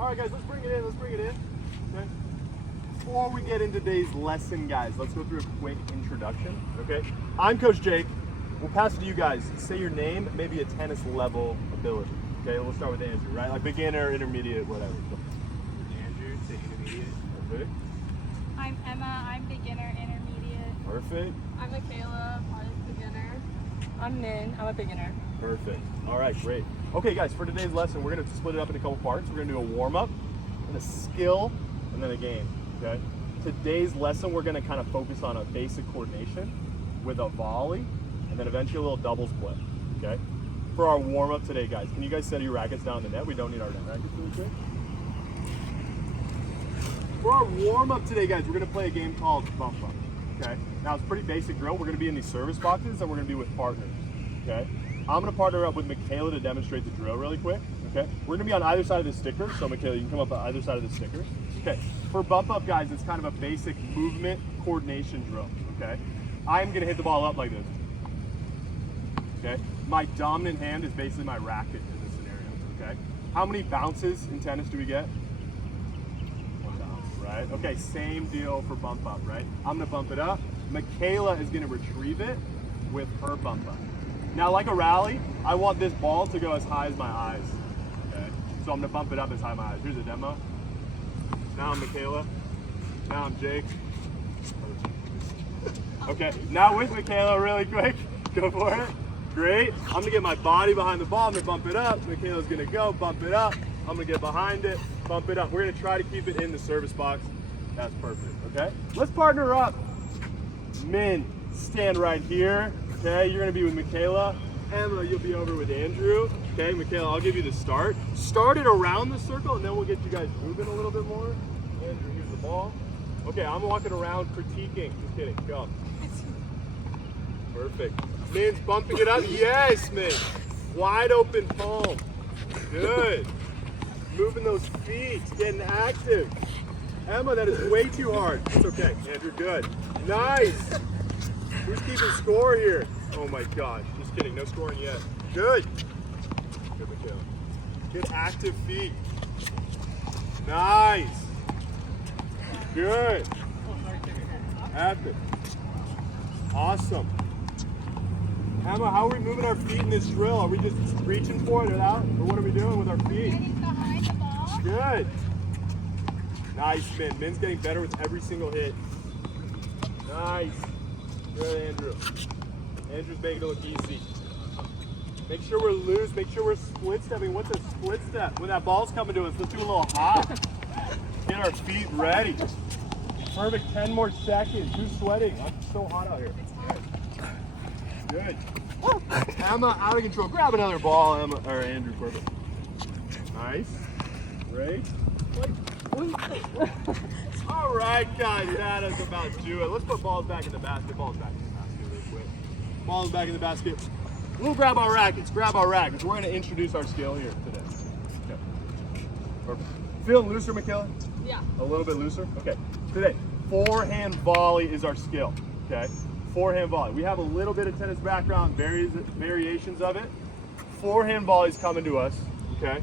All right, guys, let's bring it in. Okay. Before we get into today's lesson, guys, let's go through a quick introduction, okay? I'm Coach Jake. We'll pass it to you guys. Say your name, maybe a tennis level ability. Okay, we'll start with Andrew, right? Like beginner, intermediate, whatever. Andrew, say intermediate. Perfect. I'm Emma, I'm beginner, intermediate. Perfect. I'm Michaela, modest beginner. I'm Min, I'm a beginner. Perfect. All right, great. Okay, guys, for today's lesson, we're going to split it up in a couple parts. We're going to do a warm-up, and a skill, and then a game, okay? Today's lesson, we're going to kind of focus on a basic coordination with a volley, and then eventually a little doubles play, okay? For our warm-up today, guys, can you guys set your rackets down on the net? We don't need our net rackets really quick. For our warm-up today, guys, we're going to play a game called Bump Up, okay? Now, it's a pretty basic drill. We're going to be in these service boxes, and we're going to be with partners, okay? I'm going to partner up with Michaela to demonstrate the drill really quick, okay? We're going to be on either side of the sticker, so Michaela, you can come up on either side of the sticker. Okay, for Bump Up, guys, it's kind of a basic movement coordination drill, okay? I'm going to hit the ball up like this, okay? My dominant hand is basically my racket in this scenario, okay? How many bounces in tennis do we get? One bounce, right? Okay, same deal for Bump Up, right? I'm going to bump it up. Michaela is going to retrieve it with her Bump Up. Now, like a rally, I want this ball to go as high as my eyes, okay? So I'm going to bump it up as high as my eyes. Here's a demo. Now I'm Michaela. Now I'm Jake. Okay, now with Michaela really quick. Go for it. Great. I'm going to get my body behind the ball. I'm going to bump it up. Michaela's going to go, bump it up. I'm going to get behind it, bump it up. We're going to try to keep it in the service box. That's perfect, okay? Let's partner up. Min, stand right here. Okay, you're gonna be with Michaela. Emma, you'll be over with Andrew. Okay, Michaela, I'll give you the start. Start it around the circle and then we'll get you guys moving a little bit more. Andrew, here's the ball. Okay, I'm walking around critiquing. Just kidding, go. Perfect. Min's bumping it up. Yes, Min. Wide open palm. Good. Moving those feet, getting active. Emma, that is way too hard. It's okay, Andrew, good. Nice. Who's keeping score here? Oh my gosh, just kidding, no scoring yet. Good. Good, Michaela. Good active feet. Nice. Good. Epic. Awesome. Emma, how are we moving our feet in this drill? Are we just reaching for it out? Or what are we doing with our feet? Getting behind the ball. Good. Nice, Min. Min's getting better with every single hit. Nice. Good, Andrew. Andrew's making it look easy. Make sure we're loose. Make sure we're split stepping. What's a split step? When that ball's coming to us, let's do a little hop. Get our feet ready. Perfect. 10 more seconds. Who's sweating? It's so hot out here. Good. Emma, out of control. Grab another ball, Emma or Andrew. Perfect. Nice. Great. All right, guys, that is about to do it. Let's put balls back in the basket. Balls back in the basket real quick. Balls back in the basket. We'll grab our rackets. Grab our rackets. We're going to introduce our skill here today. Okay. Perfect. Feeling looser, Michaela? Yeah. A little bit looser? Okay. Today, forehand volley is our skill. Okay. Forehand volley. We have a little bit of tennis background, variations of it. Forehand volley is coming to us. Okay.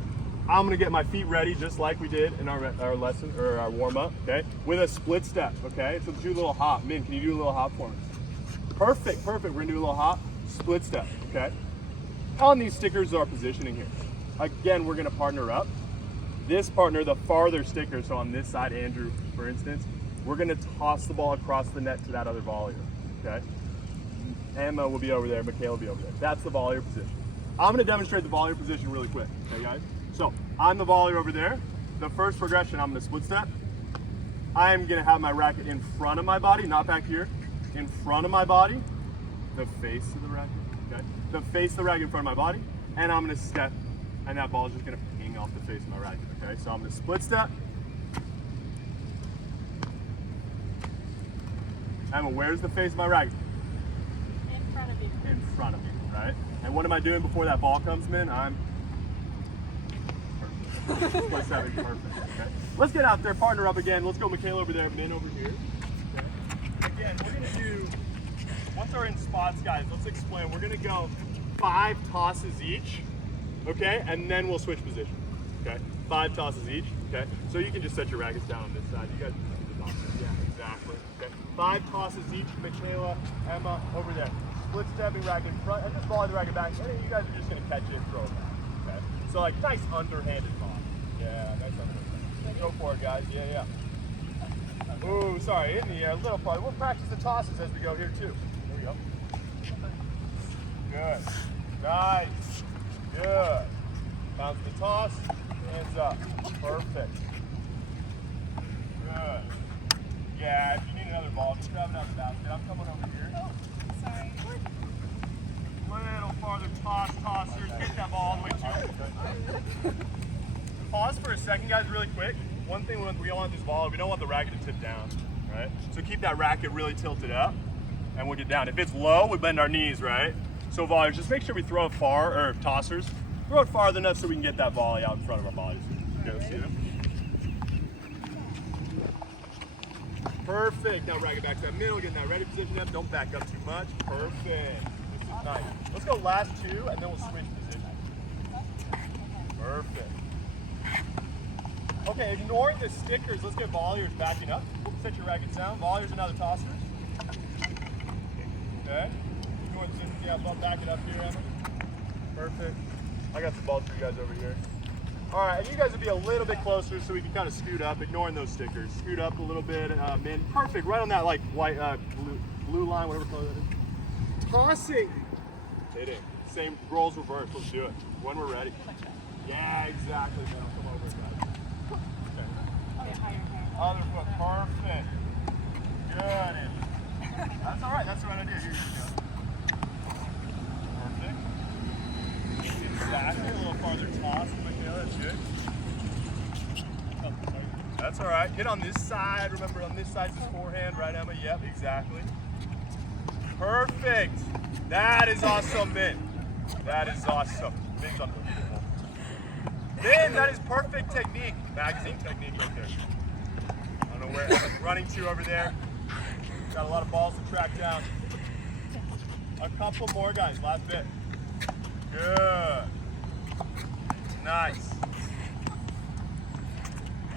I'm gonna get my feet ready just like we did in our lesson or our warm up, okay? With a split step, okay? So do a little hop. Min, can you do a little hop for me? Perfect, perfect. We're gonna do a little hop, split step, okay? On these stickers is our positioning here. Again, we're gonna partner up. This partner, the farther sticker, so on this side, Andrew, for instance, we're gonna toss the ball across the net to that other volleyer, okay? Emma will be over there, Michaela will be over there. That's the volleyer position. I'm gonna demonstrate the volleyer position really quick, okay guys? So, I'm the volleyer over there. The first progression, I'm gonna split step. I'm gonna have my racket in front of my body, not back here. In front of my body, the face of the racket, okay? The face of the racket in front of my body, and I'm gonna step, and that ball is just gonna ping off the face of my racket, okay? So I'm gonna split step. Emma, where's the face of my racket? In front of you. In front of me, right? And what am I doing before that ball comes in? I'm Split stepping, perfect. Okay. Let's get out there, partner up again. Let's go Michaela over there, Min over here. Okay. Again, we're gonna do, once we're in spots, guys, let's explain. We're gonna go 5 tosses each, okay? And then we'll switch position, okay? 5 tosses each, okay? So you can just set your rackets down on this side. You guys can do the tosses. Yeah, exactly. Okay. 5 tosses each, Michaela, Emma, over there. Split stepping racket in front, and just volley the racket back. And then you guys are just gonna catch it and throw it back. Okay? So like nice underhanded toss. Yeah, nice underhanded. Go for it, guys. Yeah, yeah. Ooh, sorry, in the air, a little farther. We'll practice the tosses as we go here too. There we go. Good. Nice. Good. Bounce the toss, hands up. Perfect. Good. Yeah, if you need another ball, just grab it out of the basket. I'm coming over here. Oh, sorry. Little farther tossers. Get that ball all the way to it. Pause for a second, guys, really quick. One thing we don't want this ball, we don't want the racket to tip down, right? So keep that racket really tilted up, and we'll get down. If it's low, we bend our knees, right? So volleyers, just make sure we throw it far, or tossers, throw it farther enough so we can get that volley out in front of our bodies. Okay, let's see them. Perfect. Now racket back to that middle, get in that ready position up. Don't back up too much. Perfect. This is nice. Let's go last 2, and then we'll switch positions. Perfect. Okay, ignoring the stickers, let's get volleyers backing up. Set your rackets down. Volleyers and other tossers. Okay. Yeah, I'll back it up here, Emma. Perfect. I got some balls for you guys over here. All right, and you guys will be a little bit closer so we can kind of scoot up, ignoring those stickers. Scoot up a little bit, Min. Perfect, right on that like white, blue line, whatever color that is. Tossing. Hitting. Same roles reverse. Let's do it when we're ready. Yeah, exactly. Then I'll come over, guys. Okay. Other foot. Perfect. Good. That's all right. That's the right idea. Here you go. Exactly, a little farther toss, Michaela, that's good. That's all right. Get on this side. Remember, on this side's his forehand, right, Emma? Yep, exactly. Perfect. That is awesome, Min. That is awesome. Min's unbelievable. Min, that is perfect technique. Magazine technique right there. I don't know where Emma's running to over there. Got a lot of balls to track down. A couple more, guys. Last bit. Good. Nice.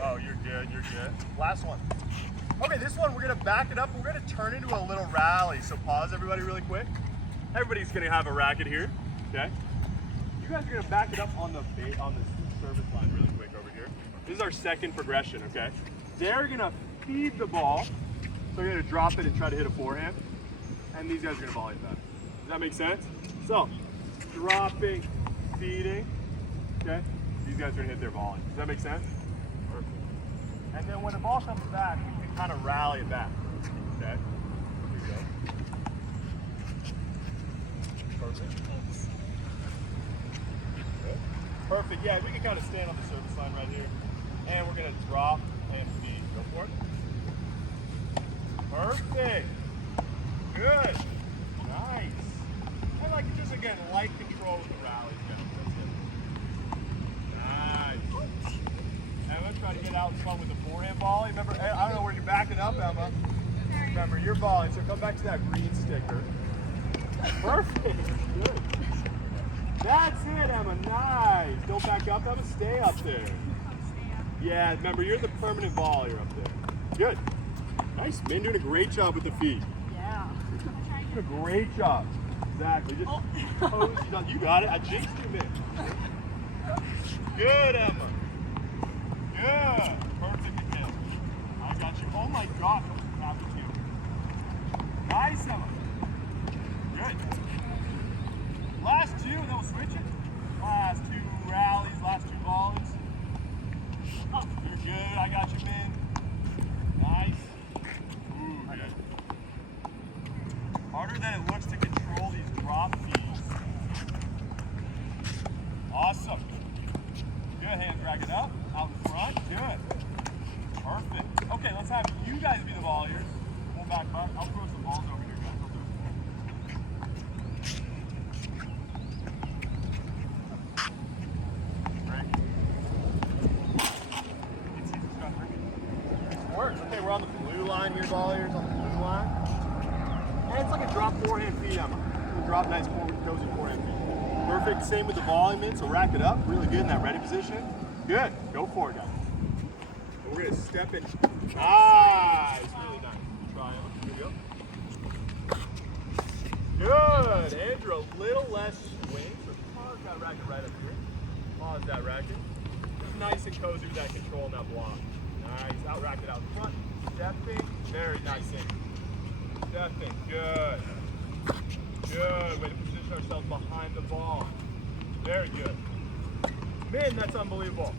Oh, you're good, you're good. Last one. Okay, this one we're gonna back it up. We're gonna turn into a little rally. So pause everybody really quick. Everybody's gonna have a racket here, okay? You guys are gonna back it up on the service line really quick over here. This is our second progression, okay? They're gonna feed the ball. So you're gonna drop it and try to hit a forehand. And these guys are gonna volley it back. Does that make sense? So, dropping, feeding, okay? These guys are gonna hit their volley. Does that make sense? Perfect. And then when the ball comes back, we can kind of rally it back, okay? Here we go. Perfect. Good. Perfect, yeah, we can kind of stand on the service line right here. And we're gonna drop and feed. Go for it. Perfect. Good. Nice. I like it just again, light control with the rally. Nice. Emma, try to get out in front with the forehand volley. Remember, I don't know where you're backing up, Emma. Remember, you're volleying, so come back to that green sticker. Perfect. Good. That's it, Emma. Nice. Don't back up, Emma. Stay up there. Yeah, remember, you're the permanent volleyer up there. Good. Nice. Min doing a great job with the feet. Yeah. Doing a great job. Exactly. Just pose. You got it. I jinxed you, Min. Good, Emma. Good. Perfect again. I got you. Oh my gosh. I'm happy you. Nice, Emma. Good. Last 2, then we'll switch it. Last 2 rallies, last 2 volleys. Oh, you're good. I got you, Min. Nice. Ooh, good. Harder than it looks to control these drop feeds. Awesome. Good. Hands drag it up, out in front. Good. Perfect. Okay, let's have you guys be the volleyers. We'll back up. I'll throw some balls over here, guys. I'll do it. Works. Okay, we're on the blue line here, volleyers, on the blue line. And it's like a drop forehand feed, Emma. Drop nice forward, cozy forehand feed. Perfect. Same with the volley, Min, so rack it up. Really good in that ready position. Good. Go for it, guys. We're going to step in. Nice. Really nice. Try on. Here we go. Good. Andrew, a little less swing. So pause that racket right up here. Pause that racket. Nice and cozy with that control and that block. Nice. Out racket out front. Stepping. Very nice in. Stepping. Good. Good. Way to position ourselves behind the ball. Very good. Min, that's unbelievable.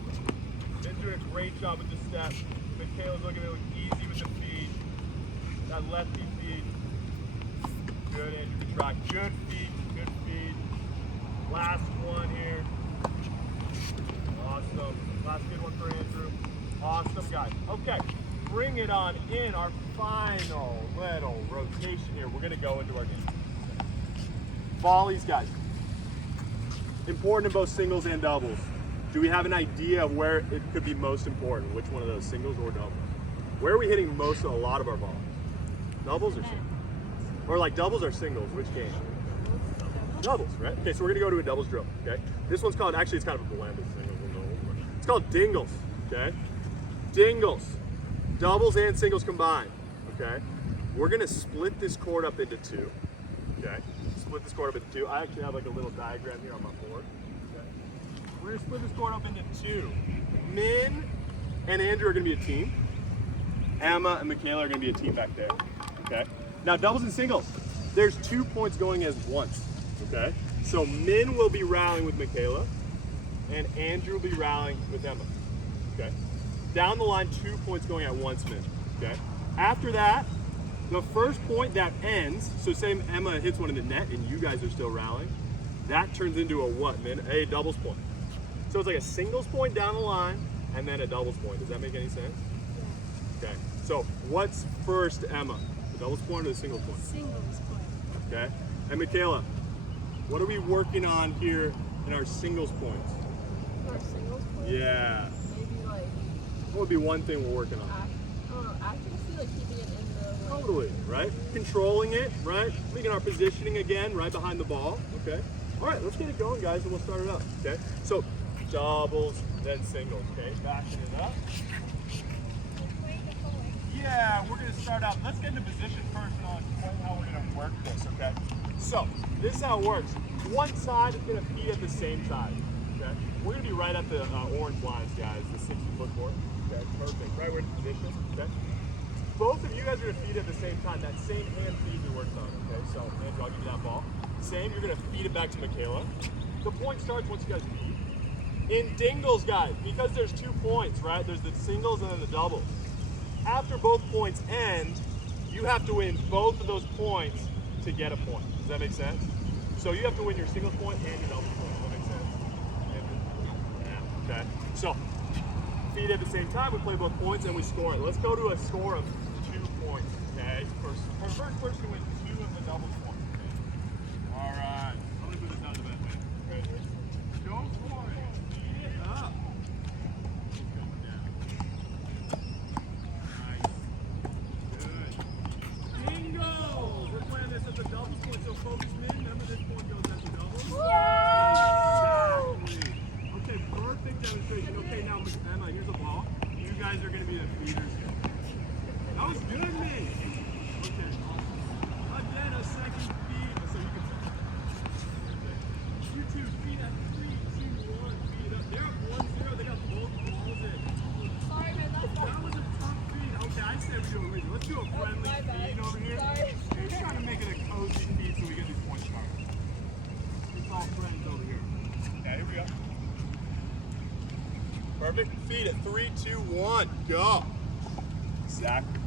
Min's doing a great job with the step. Michaela's looking to look easy with the feet. That lefty feet. Good, Andrew, good try. Good feet, good feet. Last one here. Awesome. Last good one for Andrew. Awesome, guys. Okay, bring it on in. Our final little rotation here. We're gonna go into our game. Volleys, guys. Important in both singles and doubles. Do we have an idea of where it could be most important? Which one of those, singles or doubles? Where are we hitting most of a lot of our volleys? Doubles or singles? Or like doubles or singles? Which game? Doubles, right? Okay, so we're gonna go to a doubles drill, okay? This one's called, actually it's kind of a blend of singles and doubles. It's called dingles, okay? Dingles. Doubles and singles combined, okay? We're gonna split this court up into two, okay? Split this court up into two. I actually have like a little diagram here on my board. We're going to split this court up into two. Min and Andrew are going to be a team. Emma and Michaela are going to be a team back there. Okay? Now, doubles and singles, there's 2 points going as once. Okay? So Min will be rallying with Michaela, and Andrew will be rallying with Emma. Okay? Down the line, 2 points going at once, Min. Okay? After that, the first point that ends, so say Emma hits one in the net and you guys are still rallying, that turns into a what, Min? A doubles point. So it's like a singles point down the line and then a doubles point. Does that make any sense? Yeah. Okay. So what's first, Emma? The doubles point or the singles point? Singles point. Okay. And Michaela, what are we working on here in our singles points? Our singles point? Yeah. Maybe like. What would be one thing we're working on? Accuracy, like keeping it in the. Like, Totally, right? Controlling it, right? Making our positioning again, right behind the ball. Okay. All right, let's get it going, guys, and we'll start it up. Okay. So doubles, then singles. Okay. Backing it up. Yeah, we're gonna start out. Let's get into position first, and I'll explain how we're gonna work this. Okay. So this is how it works. One side is gonna feed at the same side. Okay. We're gonna be right at the orange lines, guys. The 60-foot court. Okay. Perfect. Right, we're in position. Okay. Both of you guys are going to feed at the same time. That same hand feed we worked on, okay? So, Andrew, I'll give you that ball. Same, you're going to feed it back to Michaela. The point starts once you guys feed. In dingles, guys, because there's 2 points, right? There's the singles and then the doubles. After both points end, you have to win both of those points to get a point. Does that make sense? So you have to win your singles point and your doubles point. Does that make sense? Yeah. Okay. So, feed at the same time, we play both points and we score it. Let's go to a score of 2 points, okay? First person wins 2 of the doubles points, okay? All right, I'm gonna put this out of the bed, okay? Go for it, feed it up. It's going down. Nice, good. Bingo! We're playing this as a doubles point, so focus in. Remember this point goes as a doubles? Exactly. Okay, perfect demonstration. Okay, now Emma, here's a ball. You guys are going to be the feeders here. That was good, man. Okay, awesome. Again, a second feed. So you can okay. You two feed at 3, 2, 1. Feed up. They're up 1-0. They got both balls in. Sorry, man, That was a tough feed. Okay, I said we do a reason. Let's do a friendly feed over here. Sorry. We're just trying to make it a cozy feed so we get these points started. It's all friends over here. Okay, here we go. Perfect. Feed it. 3, 2, 1. Go. Exactly.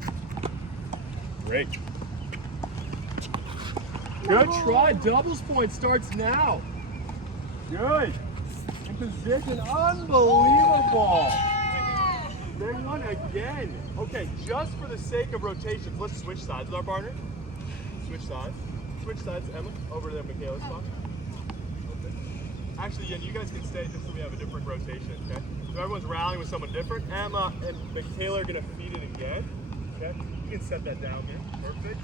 Great. Good try. Doubles point starts now. Good. In position. Unbelievable. They won again. Okay, just for the sake of rotations, let's switch sides with our partner. Switch sides. Switch sides, Emma, over to Michaela's spot. Okay. Actually, yeah, you guys can stay just so we have a different rotation, okay? So everyone's rallying with someone different. Emma and Michaela are gonna feed it again. Okay? You can set that down there. Perfect.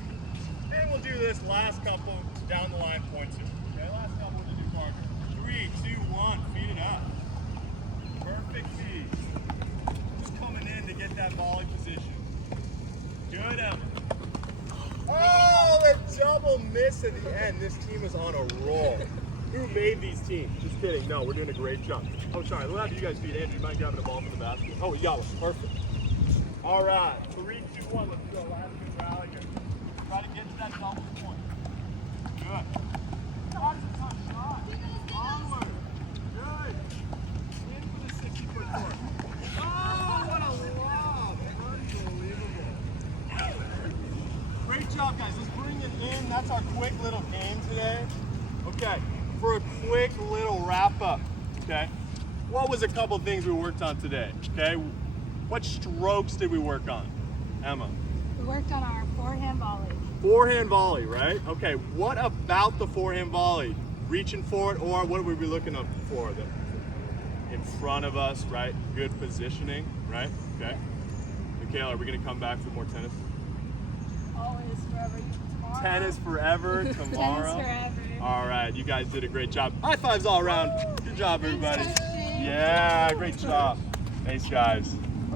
And we'll do this last couple down the line points here. Okay, last couple with the new partner. 3, 2, 1, feed it up. Perfect. perfect feed. Just coming in to get that volley position. Good, Emma. Oh, the double miss at the end. This team is on a roll. Who made these teams? Just kidding. No, we're doing a great job. Oh, sorry. We'll have you guys feed. Andrew, you mind grabbing the ball from the basket? Oh, we got one. Perfect. All right. 3, 2, 1. Let's go. Last good rally here. Try to get to that double point. Good. That is a tough shot. Onward. Good. In for the 60-foot court. Oh, what a lob. Unbelievable. Great job, guys. Let's bring it in. That's our quick little game today. Okay, for a quick little wrap up, okay? What was a couple things we worked on today, okay? What strokes did we work on? Emma? We worked on our forehand volley. Forehand volley, right? Okay, what about the forehand volley? Reaching for it, or what would we be looking up for? In front of us, right? Good positioning, right? Okay. Michaela, are we gonna come back for more tennis? Always, forever. Tomorrow. Tennis forever, tomorrow. Tennis forever. All right, you guys did a great job. High fives all around. Good job, everybody. Thanks, Coach. Yeah, great job. Thanks, guys.